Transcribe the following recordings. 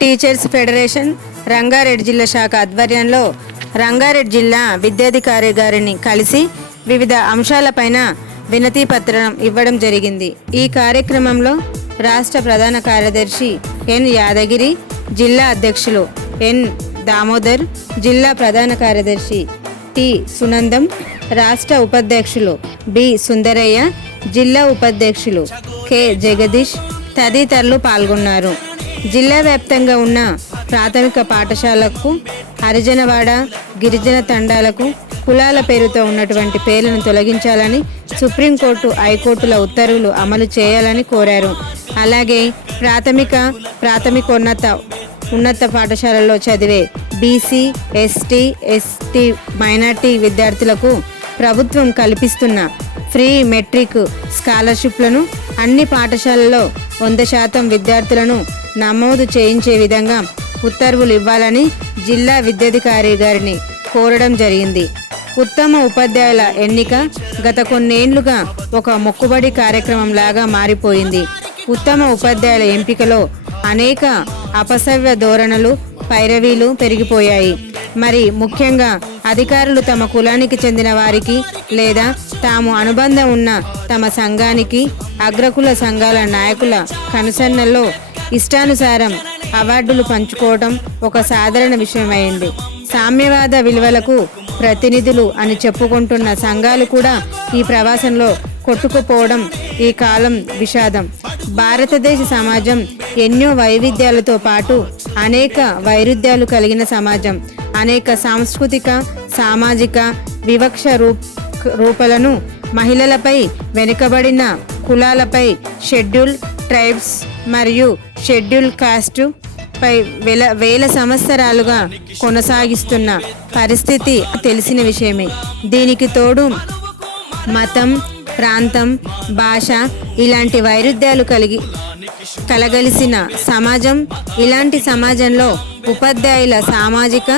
Teachers federation Rangareddy జిల్లా శాఖ ఆధ్వర్యంలో రంగారెడ్డి జిల్లా విద్యాధికారి గారిని కలిసి వివిధ అంశాలపైన వినతి పత్రం ఇవ్వడం జరిగింది. ఈ కార్యక్రమంలో రాష్ట్ర ప్రధాన కార్యదర్శి ఎన్ యాదగిరి, జిల్లా అధ్యక్షులు ఎన్ దామోదర్, జిల్లా ప్రధాన కార్యదర్శి టి సునందం, రాష్ట్ర ఉపాధ్యక్షులు బి సుందరయ్య, జిల్లా ఉపాధ్యక్షులు కె జగదీష్ తదితరులు పాల్గొన్నారు. జిల్లా వ్యాప్తంగా ఉన్న ప్రాథమిక పాఠశాలకు, హరిజనవాడ, గిరిజన తండాలకు కులాల పేరుతో ఉన్నటువంటి పేర్లను తొలగించాలని సుప్రీంకోర్టు, హైకోర్టుల ఉత్తర్వులు అమలు చేయాలని కోరారు. అలాగే ప్రాథమికోన్నత పాఠశాలల్లో చదివే బీసీ, ఎస్టీ మైనార్టీ విద్యార్థులకు ప్రభుత్వం కల్పిస్తున్న ఫ్రీ మెట్రిక్ స్కాలర్షిప్లను అన్ని పాఠశాలల్లో 100% విద్యార్థులను నమోదు చేయించే విధంగా ఉత్తర్వులు ఇవ్వాలని జిల్లా విద్యాధికారి గారిని కోరడం జరిగింది. ఉత్తమ ఉపాధ్యాయుల ఎన్నిక గత కొన్నేళ్లుగా ఒక మొక్కుబడి కార్యక్రమం లాగా మారిపోయింది. ఉత్తమ ఉపాధ్యాయుల ఎంపికలో అనేక అపసవ్య ధోరణులు, పైరవీలు పెరిగిపోయాయి. మరి ముఖ్యంగా అధికారులు తమ కులానికి చెందిన వారికి లేదా తాము అనుబంధం ఉన్న తమ సంఘానికి, అగ్రకుల సంఘాల నాయకుల కనుసన్నల్లో ఇష్టానుసారం అవార్డులు పంచుకోవడం ఒక సాధారణ విషయమైంది. సామ్యవాద విలువలకు ప్రతినిధులు అని చెప్పుకుంటున్న సంఘాలు కూడా ఈ ప్రవాసంలో కొట్టుకుపోవడం ఈ కాలం విషాదం. భారతదేశ సమాజం ఎన్నో వైవిధ్యాలతో పాటు అనేక వైరుధ్యాలు కలిగిన సమాజం. అనేక సాంస్కృతిక, సామాజిక వివక్ష రూపాలను మహిళలపై, వెనుకబడిన కులాలపై, షెడ్యూల్ ట్రైబ్స్ మరియు షెడ్యూల్ కాస్ట్ పై వేల సంవత్సరాలుగా కొనసాగిస్తున్న పరిస్థితి తెలిసిన విషయమే. దీనికి తోడు మతం, ప్రాంతం, భాష ఇలాంటి వైరుధ్యాలు కలగలిసిన సమాజం. ఇలాంటి సమాజంలో ఉపాధ్యాయుల సామాజిక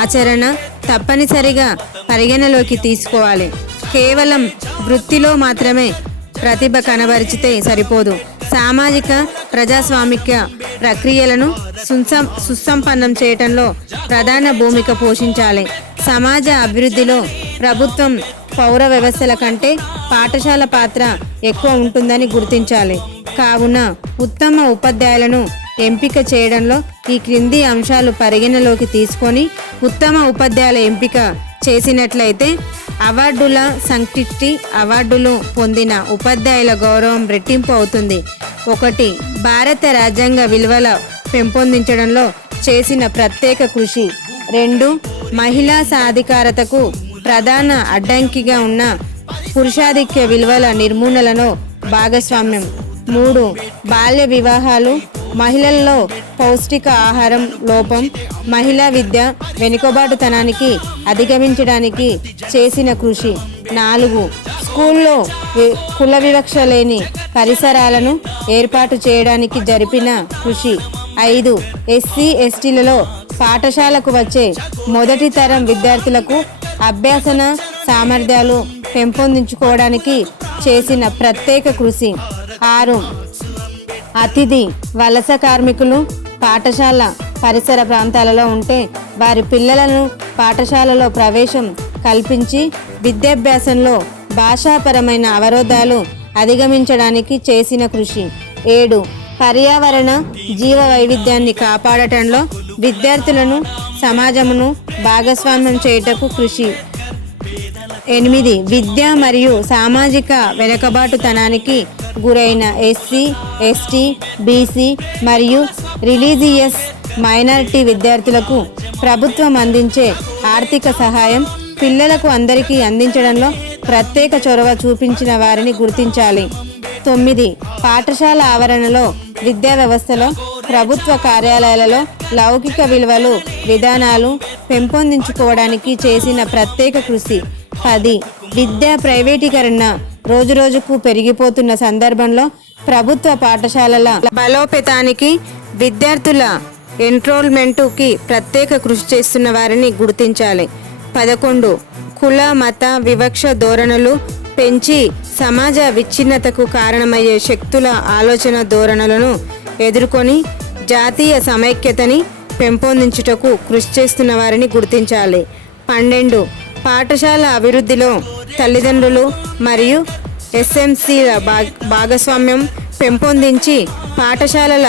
ఆచరణ తప్పనిసరిగా పరిగణలోకి తీసుకోవాలి. కేవలం వృత్తిలో మాత్రమే ప్రతిభ కనబరిచితే సరిపోదు. సామాజిక, ప్రజాస్వామిక ప్రక్రియలను సుసంపన్నం చేయటంలో ప్రధాన భూమిక పోషించాలి. సమాజ అభివృద్ధిలో ప్రభుత్వం, పౌర వ్యవస్థల కంటే పాఠశాల పాత్ర ఎక్కువ ఉంటుందని గుర్తించాలి. కావున ఉత్తమ ఉపాధ్యాయులను ఎంపిక చేయడంలో ఈ క్రింది అంశాలు పరిగణలోకి తీసుకొని ఉత్తమ ఉపాధ్యాయుల ఎంపిక చేసినట్లయితే అవార్డుల సంక్లిష్టి, అవార్డులు పొందిన ఉపాధ్యాయుల గౌరవం రెట్టింపు అవుతుంది. 1. భారత రాజ్యాంగ విలువల పెంపొందించడంలో చేసిన ప్రత్యేక కృషి. 2. మహిళా సాధికారతకు ప్రధాన అడ్డంకిగా ఉన్న పురుషాధిక్య విలువల నిర్మూలనలో భాగస్వామ్యం. 3. బాల్య వివాహాలు, మహిళల్లో పౌష్టిక ఆహారం లోపం, మహిళా విద్య వెనుకబాటుతనానికి అధిగమించడానికి చేసిన కృషి. 4. స్కూల్లో కుల వివక్ష లేని పరిసరాలను ఏర్పాటు చేయడానికి జరిపిన కృషి. 5. ఎస్సీ, ఎస్టీలలో పాఠశాలకు వచ్చే మొదటి తరం విద్యార్థులకు అభ్యసన సామర్థ్యాలు పెంపొందించుకోవడానికి చేసిన ప్రత్యేక కృషి. 6. అతిథి వలస కార్మికులు పాఠశాల పరిసర ప్రాంతాలలో ఉంటే వారి పిల్లలను పాఠశాలలో ప్రవేశం కల్పించి విద్యాభ్యాసంలో భాషాపరమైన అవరోధాలు అధిగమించడానికి చేసిన కృషి. 7. పర్యావరణ జీవ వైవిధ్యాన్ని కాపాడటంలో విద్యార్థులను, సమాజమును భాగస్వామ్యం చేయుటకు కృషి. 8. విద్య మరియు సామాజిక వెనుకబాటుతనానికి గురైన ఎస్సీ, ఎస్టీ, బీసీ మరియు రిలీజియస్ మైనారిటీ విద్యార్థులకు ప్రభుత్వం అందించే ఆర్థిక సహాయం పిల్లలకు అందరికీ అందించడంలో ప్రత్యేక చొరవ చూపించిన వారిని గుర్తించాలి. 9. పాఠశాల ఆవరణలో, విద్యా వ్యవస్థలో, ప్రభుత్వ కార్యాలయాలలో లౌకిక విలువలు, విధానాలు పెంపొందించుకోవడానికి చేసిన ప్రత్యేక కృషి. 10. విద్యా ప్రైవేటీకరణ రోజురోజుకు పెరిగిపోతున్న సందర్భంలో ప్రభుత్వ పాఠశాలల బలోపేతానికి, విద్యార్థుల ఎన్రోల్మెంటుకి ప్రత్యేక కృషి చేస్తున్న వారిని గుర్తించాలి. 11. కుల మత వివక్ష ధోరణులు పెంచి సమాజ విచ్ఛిన్నతకు కారణమయ్యే శక్తుల ఆలోచన ధోరణులను ఎదుర్కొని జాతీయ సమైక్యతని పెంపొందించుటకు కృషి చేస్తున్న వారిని గుర్తించాలి. 12 పాఠశాల అభివృద్ధిలో తల్లిదండ్రులు మరియు ఎస్ఎంసీల భాగస్వామ్యం పెంపొందించి పాఠశాలల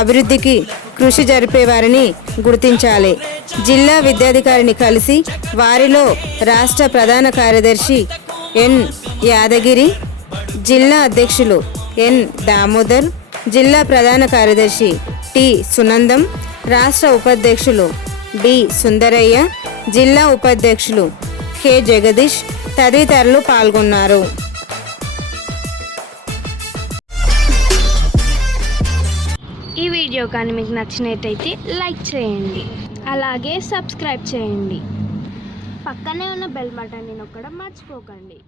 అభివృద్ధికి కృషి జరిపేవారిని గుర్తించాలి. జిల్లా విద్యాధికారిని కలిసి వారిలో రాష్ట్ర ప్రధాన కార్యదర్శి ఎన్ యాదగిరి, జిల్లా అధ్యక్షులు ఎన్ దామోదర్, జిల్లా ప్రధాన కార్యదర్శి టి సునందం, రాష్ట్ర ఉపాధ్యక్షులు బి సుందరయ్య, జిల్లా ఉపాధ్యక్షులు కె జగదీష్ తదితరులు పాల్గొన్నారు. ఈ వీడియో కానీ మీకు నచ్చినట్టయితే లైక్ చేయండి, అలాగే సబ్స్క్రైబ్ చేయండి. పక్కనే ఉన్న బెల్ బటన్ని నొక్కడం మర్చిపోకండి.